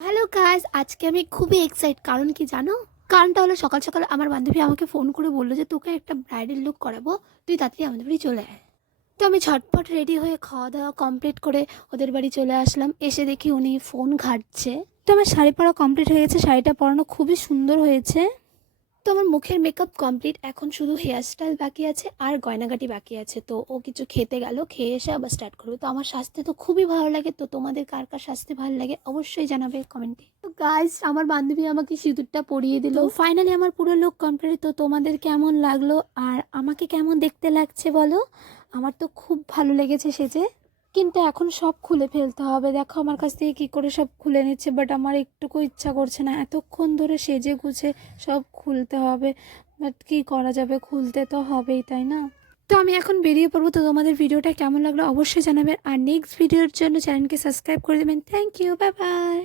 Hello guys, আজকে আমি খুবই এক্সাইট। কারণ কি জানো? কারণটা হলো সকাল সকাল আমার বান্ধবী আমাকে ফোন করে বললো যে তোকে একটা ব্রাইডাল লুক করাবো, তুই তাড়াতাড়ি আমাদের বাড়ি চলে আয়। তো আমি ঝটপট রেডি হয়ে খাওয়া দাওয়া কমপ্লিট করে ওদের বাড়ি চলে আসলাম। এসে দেখি উনি ফোন ঘাঁটছে। তো আমার শাড়ি পরা কমপ্লিট হয়ে গেছে, শাড়িটা পরানো খুবই সুন্দর হয়েছে। তো আমার মুখের মেকআপ কমপ্লিট, এখন শুধু হেয়ার স্টাইল বাকি আছে আর গয়নাগাটি বাকি আছে। তো ও কিছু খেতে গেল, খেয়ে এসে আবার স্টার্ট করবে। তো আমার সাজতে তো খুবই ভালো লাগে। তো তোমাদের কার কার সাজতে ভালো লাগে অবশ্যই জানাবে কমেন্টে। তো গাইস, আমার বান্ধবী আমাকে সিঁদুরটা পরিয়ে দিল। ফাইনালি আমার পুরো লুক কমপ্লিট। তো তোমাদের কেমন লাগলো আর আমাকে কেমন দেখতে লাগছে বলো? আমার তো খুব ভালো লেগেছে সেজে, কিন্তু এখন সব খুলে ফেলতে হবে। দেখো আমার কাছ থেকে কী করে সব খুলে নিচ্ছে, বাট আমার একটুকু ইচ্ছা করছে না। এতক্ষণ ধরে সেজে গুছে সব খুলতে হবে, বাট কী করা যাবে, খুলতে তো হবেই, তাই না? তো আমি এখন বেরিয়ে পড়বো। তো তোমাদের ভিডিওটা কেমন লাগলো অবশ্যই জানাবেন, আর নেক্সট ভিডিওর জন্য চ্যানেলকে সাবস্ক্রাইব করে দেবেন। Thank you, bye by.